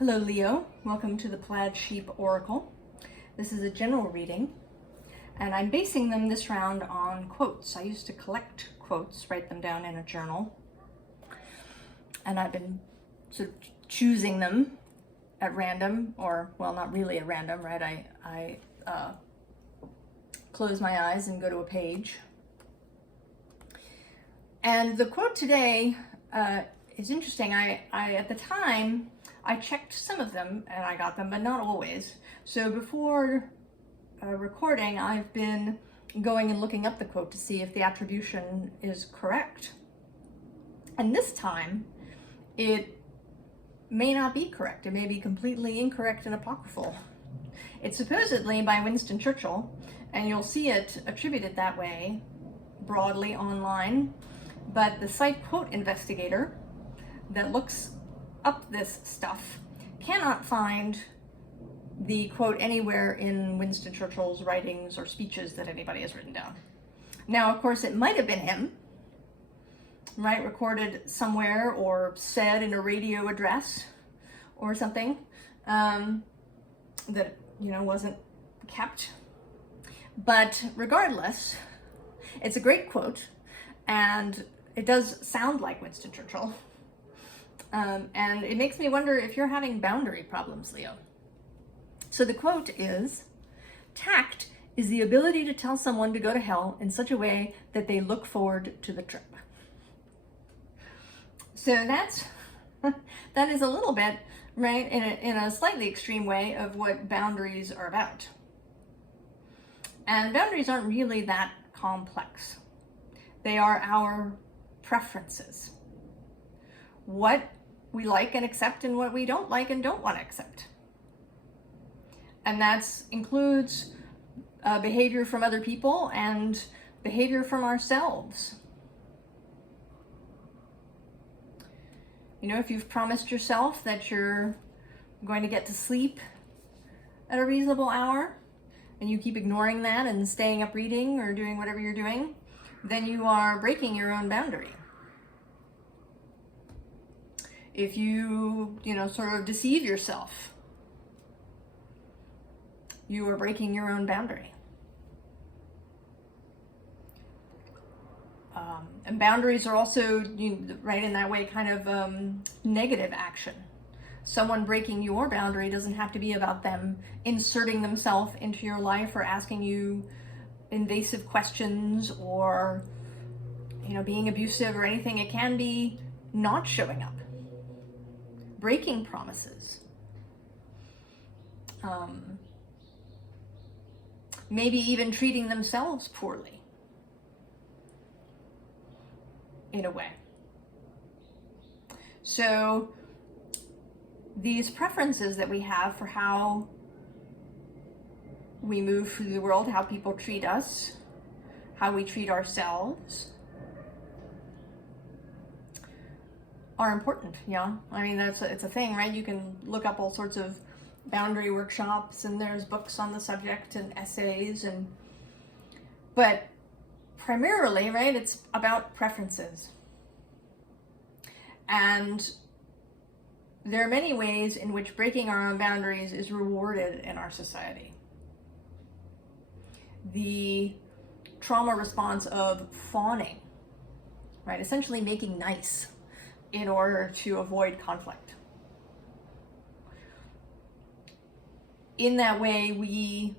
Hello Leo, welcome to the Plaid Sheep Oracle. This is a general reading, and I'm basing them this round on quotes. I used to collect quotes, write them down in a journal, and I've been sort of choosing them at random, or, well, not really at random, right? I close my eyes and go to a page. And the quote today is interesting. I at the time, I checked some of them and I got them, but not always. So before recording, I've been going and looking up the quote to see if the attribution is correct. And this time, it may not be correct. It may be completely incorrect and apocryphal. It's supposedly by Winston Churchill, and you'll see it attributed that way broadly online. But the site Quote Investigator that looks up this stuff cannot find the quote anywhere in Winston Churchill's writings or speeches that anybody has written down. Now, of course, it might have been him, right? Recorded somewhere or said in a radio address or something that, wasn't kept. But regardless, it's a great quote, and it does sound like Winston Churchill. And it makes me wonder if you're having boundary problems, Leo. So the quote is, "Tact is the ability to tell someone to go to hell in such a way that they look forward to the trip." So that is a little bit, right, in a slightly extreme way of what boundaries are about. And boundaries aren't really that complex. They are our preferences. What we like and accept and what we don't like and don't want to accept. And that includes behavior from other people and behavior from ourselves. If you've promised yourself that you're going to get to sleep at a reasonable hour and you keep ignoring that and staying up reading or doing whatever you're doing, then you are breaking your own boundary. If you, sort of deceive yourself, you are breaking your own boundary. And boundaries are also, right, in that way, kind of negative action. Someone breaking your boundary doesn't have to be about them inserting themselves into your life or asking you invasive questions or, being abusive or anything. It can be not showing up, breaking promises, maybe even treating themselves poorly in a way. So these preferences that we have for how we move through the world, how people treat us, how we treat ourselves, are important. Yeah, I mean, it's a thing, right? You can look up all sorts of boundary workshops, and there's books on the subject and essays, but primarily, right, it's about preferences. And there are many ways in which breaking our own boundaries is rewarded in our society. The trauma response of fawning, right, essentially making nice in order to avoid conflict. In that way, we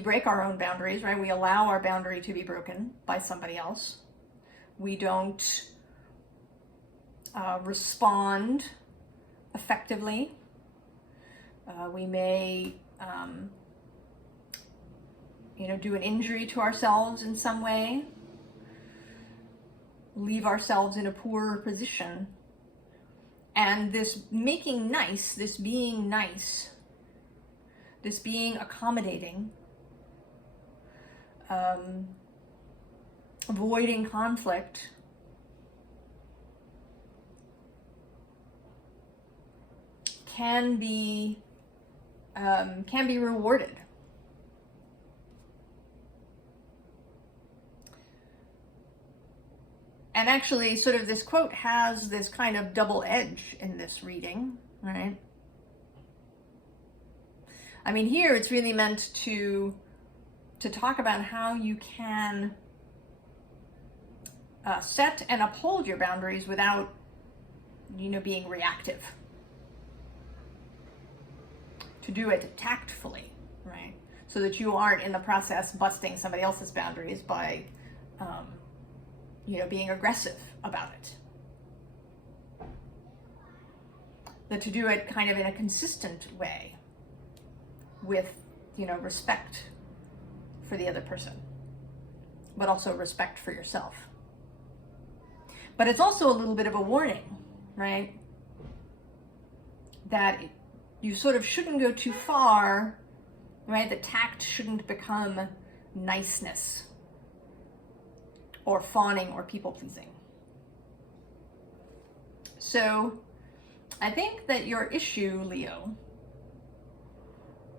break our own boundaries, right? We allow our boundary to be broken by somebody else. We don't respond effectively. We may, do an injury to ourselves in some way, leave ourselves in a poorer position. And this making nice, this being nice, this being accommodating, avoiding conflict, can be rewarded. And actually, sort of this quote has this kind of double edge in this reading, right? I mean, here it's really meant to talk about how you can set and uphold your boundaries without, being reactive. To do it tactfully, right? So that you aren't in the process busting somebody else's boundaries by, being aggressive about it. That to do it kind of in a consistent way with, respect for the other person, but also respect for yourself. But it's also a little bit of a warning, right? That you sort of shouldn't go too far, right? That tact shouldn't become niceness or fawning or people pleasing. So I think that your issue, Leo,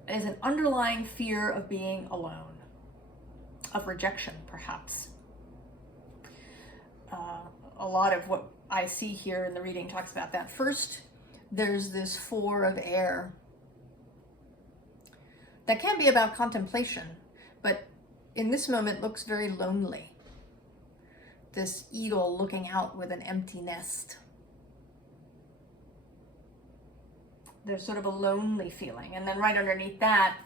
is an underlying fear of being alone, of rejection, perhaps. A lot of what I see here in the reading talks about that. First, there's this 4 of air that can be about contemplation, but in this moment looks very lonely. This eagle looking out with an empty nest. There's sort of a lonely feeling. And then right underneath that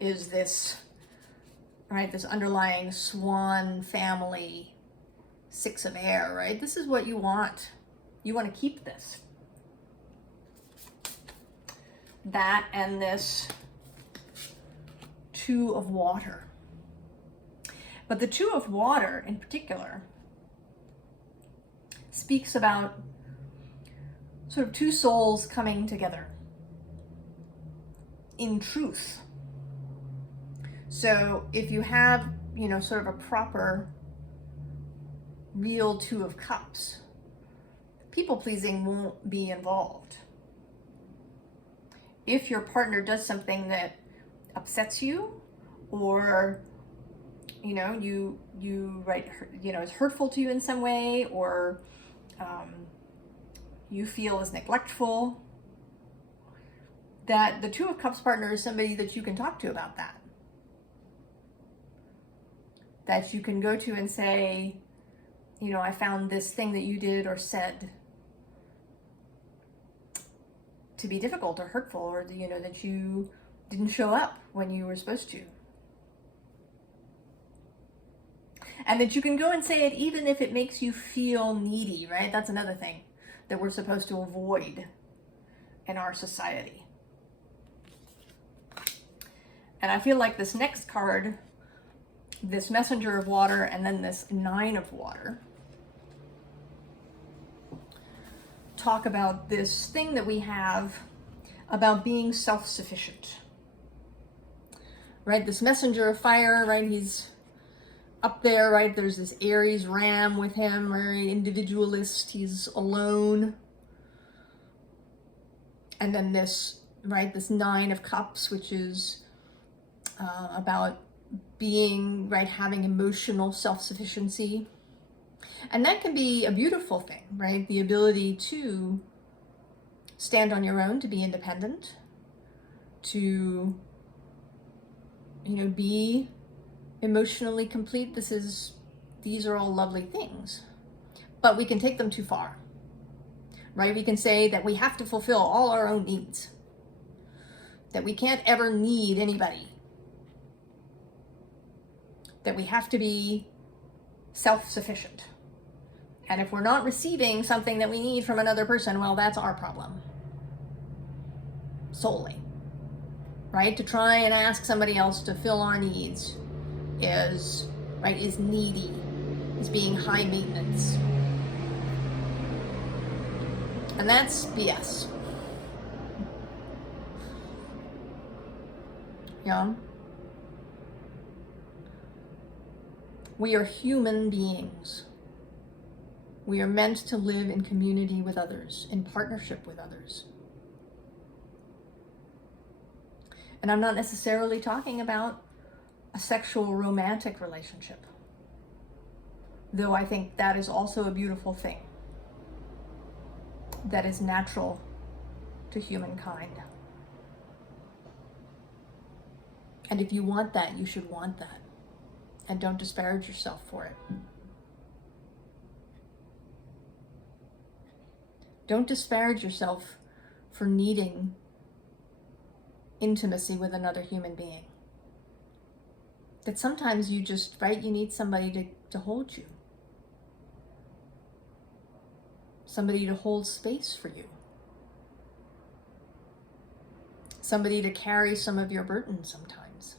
is this, right, this underlying swan family 6 of air, right? This is what you want. You want to keep this. That and this 2 of water. But the 2 of water in particular speaks about sort of 2 souls coming together in truth. So if you have, sort of a proper, real 2 of cups, people pleasing won't be involved. If your partner does something that upsets you, or you is hurtful to you in some way, or you feel is neglectful, that the 2 of Cups partner is somebody that you can talk to about that. That you can go to and say, I found this thing that you did or said to be difficult or hurtful, or that you didn't show up when you were supposed to. And that you can go and say it even if it makes you feel needy, right? That's another thing that we're supposed to avoid in our society. And I feel like this next card, this Messenger of Water, and then this 9 of Water, talk about this thing that we have about being self-sufficient. Right? This Messenger of Fire, right? He's up there, right? There's this Aries ram with him, very individualist. He's alone. And then this, right? This 9 of Cups, which is about being, right? Having emotional self-sufficiency. And that can be a beautiful thing, right? The ability to stand on your own, to be independent, to, be emotionally complete. These are all lovely things, but we can take them too far, right? We can say that we have to fulfill all our own needs, that we can't ever need anybody, that we have to be self-sufficient. And if we're not receiving something that we need from another person, well, that's our problem solely, right? To try and ask somebody else to fill our needs is needy, is being high maintenance. And that's BS. Yeah. We are human beings. We are meant to live in community with others, in partnership with others. And I'm not necessarily talking about a sexual romantic relationship, though I think that is also a beautiful thing that is natural to humankind. And if you want that, you should want that. And don't disparage yourself for it. Don't disparage yourself for needing intimacy with another human being. That sometimes you just, right, you need somebody to hold you. Somebody to hold space for you. Somebody to carry some of your burdens sometimes.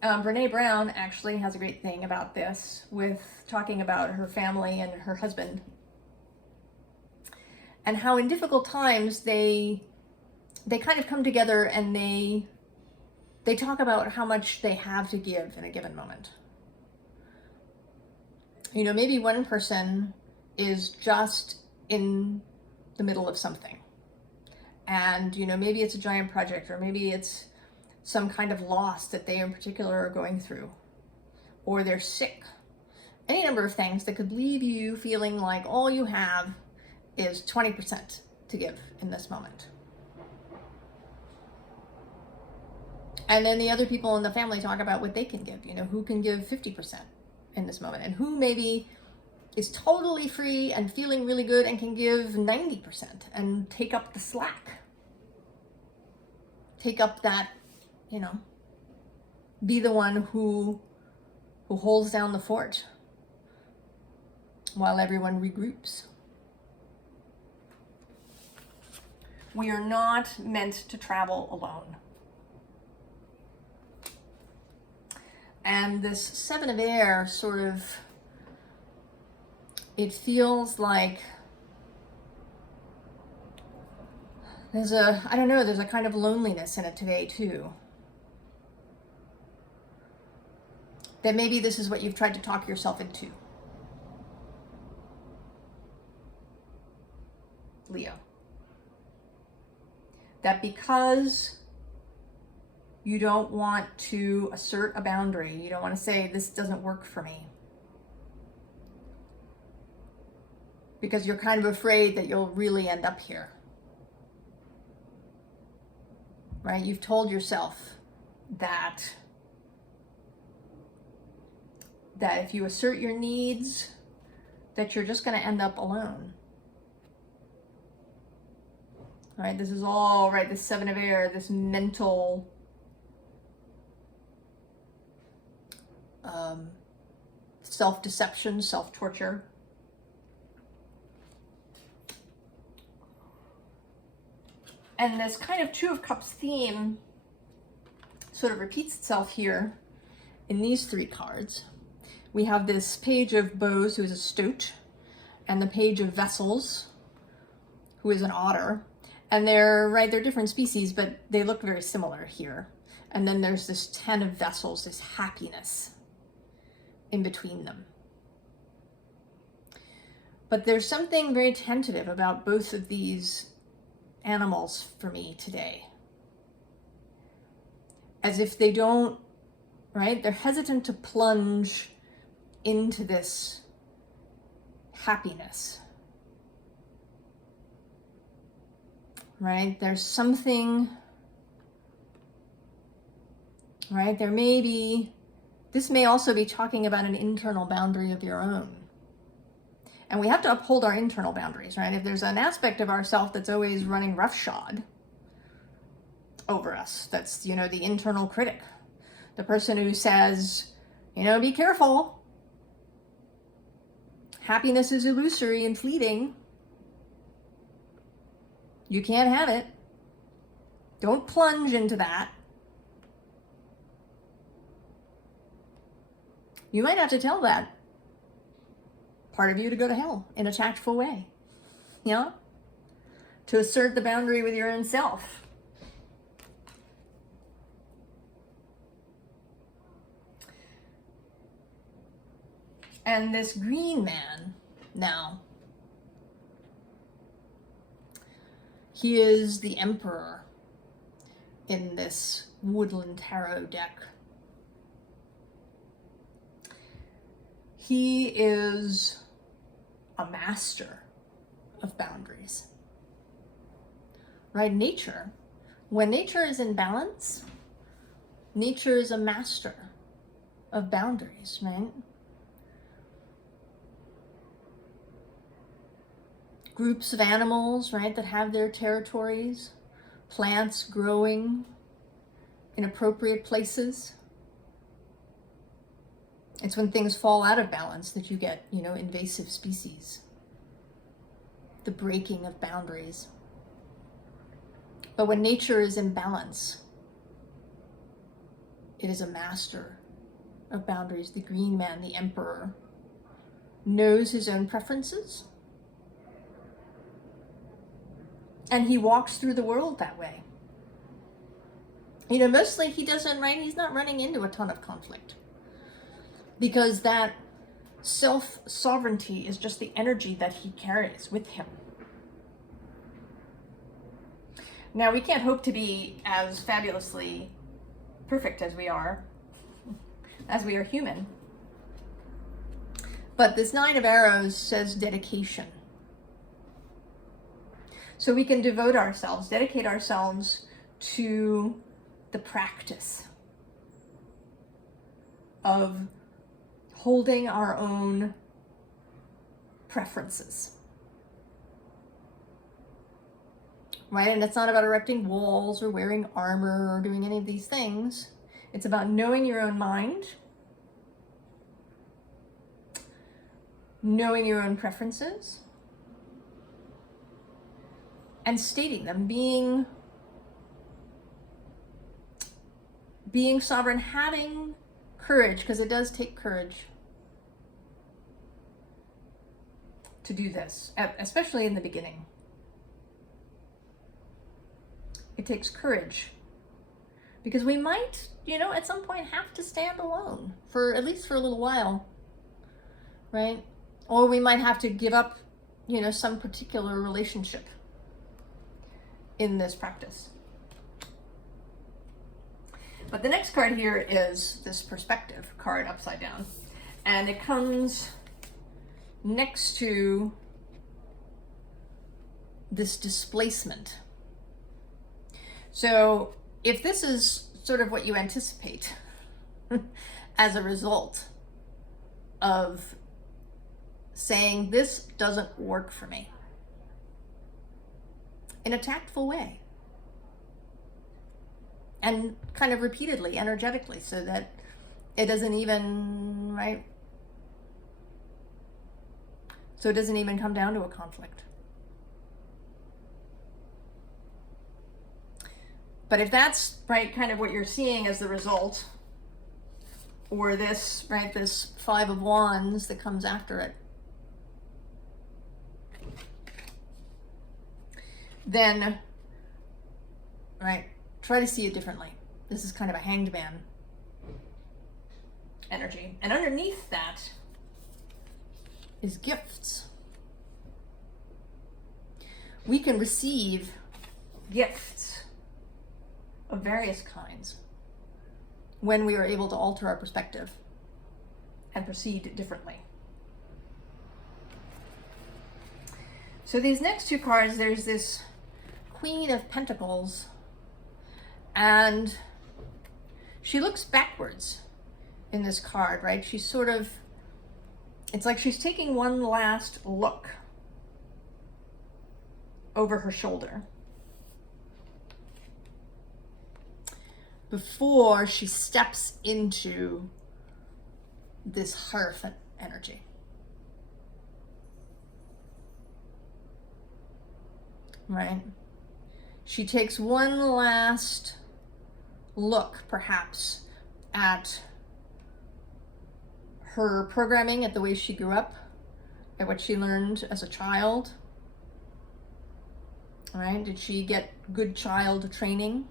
Brene Brown actually has a great thing about this, with talking about her family and her husband, and how in difficult times they kind of come together and they talk about how much they have to give in a given moment. You know, maybe one person is just in the middle of something. And, you know, maybe it's a giant project, or maybe it's some kind of loss that they in particular are going through, or they're sick. Any number of things that could leave you feeling like all you have is 20% to give in this moment. And then the other people in the family talk about what they can give, you know, who can give 50% in this moment, and who maybe is totally free and feeling really good and can give 90% and take up the slack. Take up that, you know, be the one who holds down the fort while everyone regroups. We are not meant to travel alone. And this Seven of Air sort of, it feels like there's a kind of loneliness in it today too. That maybe this is what you've tried to talk yourself into. Leo. That because you don't want to assert a boundary, you don't want to say, this doesn't work for me, because you're kind of afraid that you'll really end up here. Right? You've told yourself that if you assert your needs, that you're just going to end up alone. Right? This is all, right, this Seven of Air, this mental self-deception, self-torture. And this kind of Two of Cups theme sort of repeats itself here in these three cards. We have this Page of Bows, who is a stoat, and the Page of Vessels, who is an otter. And they're different species, but they look very similar here. And then there's this Ten of Vessels, this happiness in between them. But there's something very tentative about both of these animals for me today. As if they don't, right? They're hesitant to plunge into this happiness. Right? There's something, right? This may also be talking about an internal boundary of your own. And we have to uphold our internal boundaries, right? If there's an aspect of ourself that's always running roughshod over us, that's, you know, the internal critic, the person who says, you know, be careful. Happiness is illusory and fleeting. You can't have it. Don't plunge into that. You might have to tell that part of you to go to hell in a tactful way. You know? To assert the boundary with your own self. And this green man now, he is the Emperor in this Woodland Tarot deck. He is a master of boundaries. Right? Nature When nature is in balance, nature is a master of boundaries, right? Groups of animals, right, that have their territories, plants growing in appropriate places. It's when things fall out of balance that you get, invasive species, the breaking of boundaries. But when nature is in balance, it is a master of boundaries. The green man, the emperor, knows his own preferences, and he walks through the world that way. Mostly he doesn't, right? He's not running into a ton of conflict, because that self-sovereignty is just the energy that he carries with him. Now, we can't hope to be as fabulously perfect as we are human. But this Nine of Arrows says dedication. So we can dedicate ourselves to the practice of holding our own preferences. Right? And it's not about erecting walls or wearing armor or doing any of these things. It's about knowing your own mind, knowing your own preferences, and stating them, being sovereign, having courage, because it does take courage to do this, especially in the beginning. It takes courage, because we might, at some point have to stand alone at least for a little while, right? Or we might have to give up, some particular relationship in this practice. But the next card here is this perspective card upside down, and it comes next to this displacement. So if this is sort of what you anticipate as a result of saying, this doesn't work for me, in a tactful way, and kind of repeatedly, energetically, so that it doesn't even, right? So it doesn't even come down to a conflict. But if that's, right, kind of what you're seeing as the result, or this, right, this Five of Wands that comes after it, then, right, try to see it differently. This is kind of a Hanged Man energy. And underneath that is gifts. We can receive gifts of various kinds when we are able to alter our perspective and proceed differently. So these next two cards, there's this Queen of Pentacles, and she looks backwards in this card, right? She's sort of, it's like she's taking one last look over her shoulder before she steps into this Hierophant energy. Right? She takes one last look, perhaps, at her programming, at the way she grew up, at what she learned as a child. All right? Did she get good child training?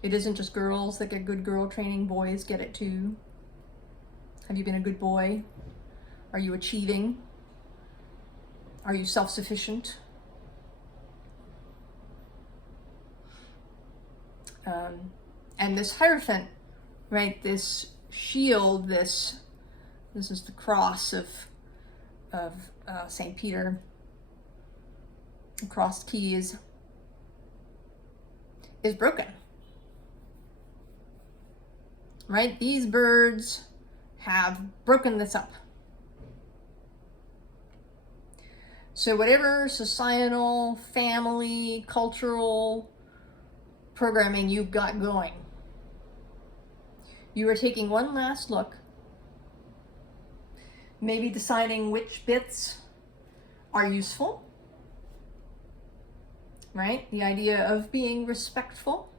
It isn't just girls that get good girl training, boys get it too. Have you been a good boy? Are you achieving? Are you self-sufficient? And this Hierophant, right, this shield, this is the cross of St. Peter, the crossed keys. is broken. Right? These birds have broken this up. So whatever societal, family, cultural programming you've got going, you are taking one last look, maybe deciding which bits are useful, right? The idea of being respectful,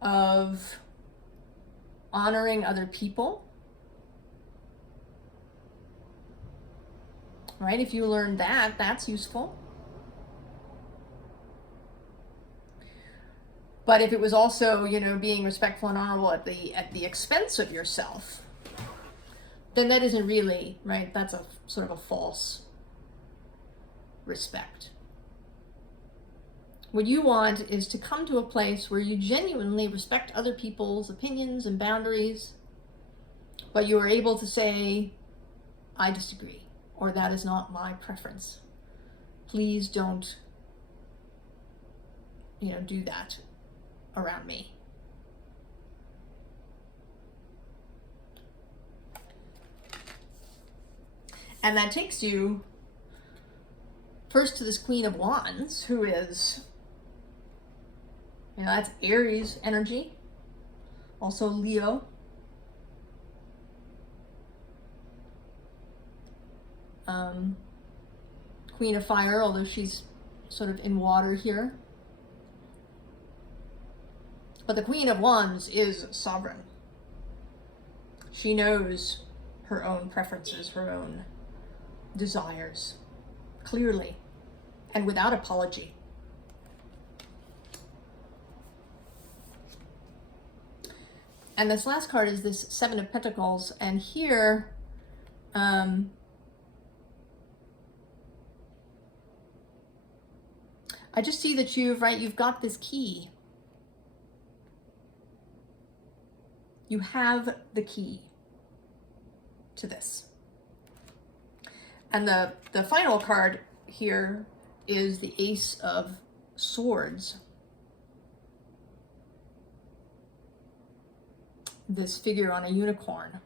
of honoring other people, right? If you learn that, that's useful. But if it was also, you know, being respectful and honorable at the expense of yourself, then that isn't really, right? That's a sort of a false respect. What you want is to come to a place where you genuinely respect other people's opinions and boundaries, but you are able to say, I disagree, or that is not my preference. Please don't, you know, do that around me. And that takes you first to this Queen of Wands, who is, you know, that's Aries energy, also Leo. Queen of Fire, although she's sort of in water here. But the Queen of Wands is sovereign. She knows her own preferences, her own desires, clearly and without apology. And this last card is this Seven of Pentacles, and here I just see that you've got this key. You have the key to this. And the final card here is the Ace of Swords. This figure on a unicorn.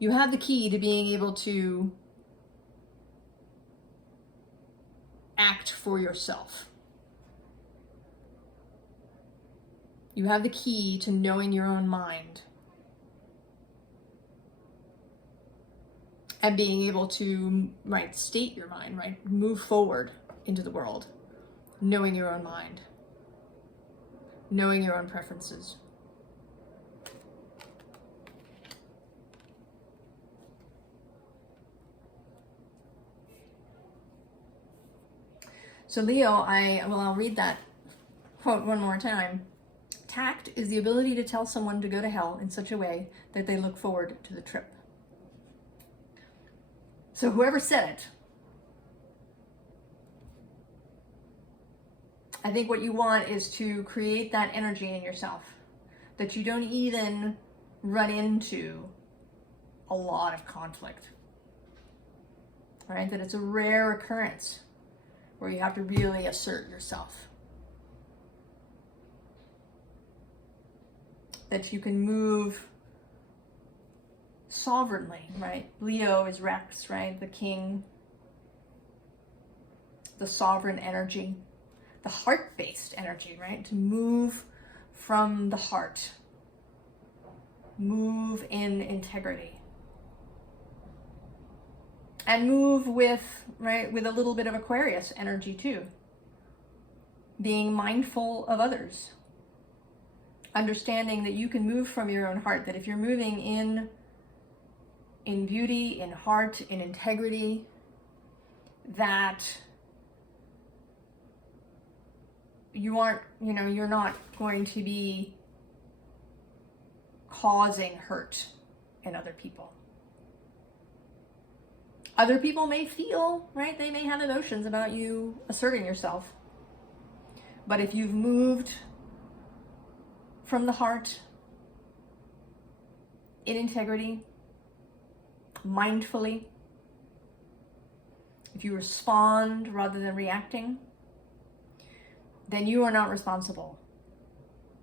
You have the key to being able to act for yourself. You have the key to knowing your own mind and being able to, right, state your mind, right, move forward into the world, knowing your own mind, knowing your own preferences. So Leo, I'll read that quote one more time. Tact is the ability to tell someone to go to hell in such a way that they look forward to the trip. So whoever said it, I think what you want is to create that energy in yourself, that you don't even run into a lot of conflict, right? That it's a rare occurrence where you have to really assert yourself. That you can move sovereignly, right? Leo is Rex, right? The king, the sovereign energy, the heart-based energy, right? To move from the heart, move in integrity, and move with, right, with a little bit of Aquarius energy too. Being mindful of others. Understanding that you can move from your own heart, that if you're moving in beauty, in heart, in integrity, that you aren't, you know, you're not going to be causing hurt in other people. Other people may feel, right, they may have emotions about you asserting yourself. But if you've moved from the heart, in integrity, mindfully, if you respond rather than reacting, then you are not responsible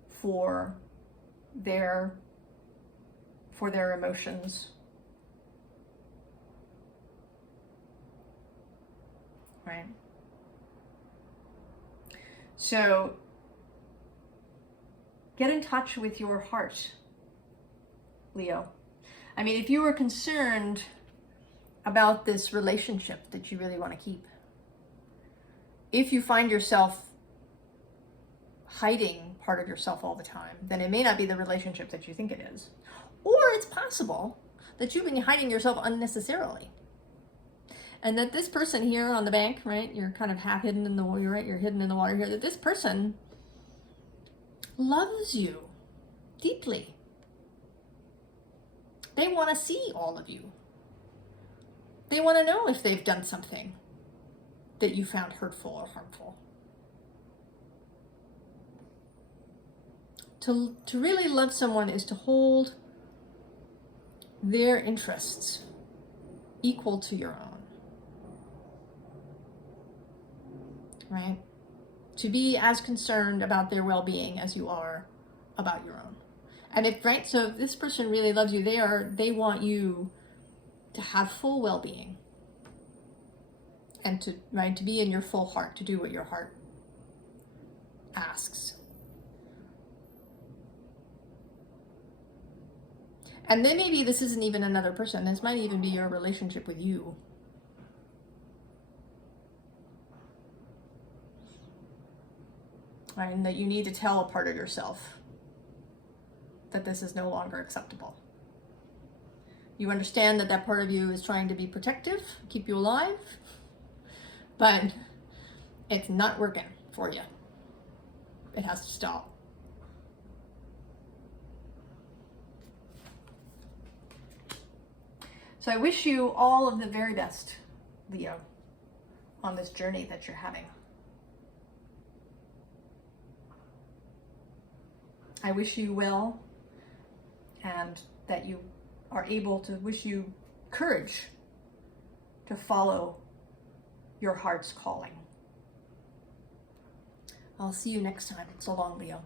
for their emotions. Right? So get in touch with your heart, Leo. I mean, if you were concerned about this relationship that you really want to keep, if you find yourself hiding part of yourself all the time, then it may not be the relationship that you think it is. Or it's possible that you've been hiding yourself unnecessarily. And that this person here on the bank, right, you're kind of half hidden in the water, right, you're hidden in the water here, that this person loves you deeply. They want to see all of you. They want to know if they've done something that you found hurtful or harmful. To really love someone is to hold their interests equal to your own. Right? To be as concerned about their well-being as you are about your own. And if, right, so if this person really loves you, they want you to have full well-being. And to be in your full heart, to do what your heart asks. And then maybe this isn't even another person. This might even be your relationship with you. Right? And that you need to tell a part of yourself that this is no longer acceptable. You understand that that part of you is trying to be protective, keep you alive, but it's not working for you. It has to stop. So I wish you all of the very best, Leo, on this journey that you're having. I wish you well, and that you are able to, wish you courage to follow your heart's calling. I'll see you next time. So long, Leo.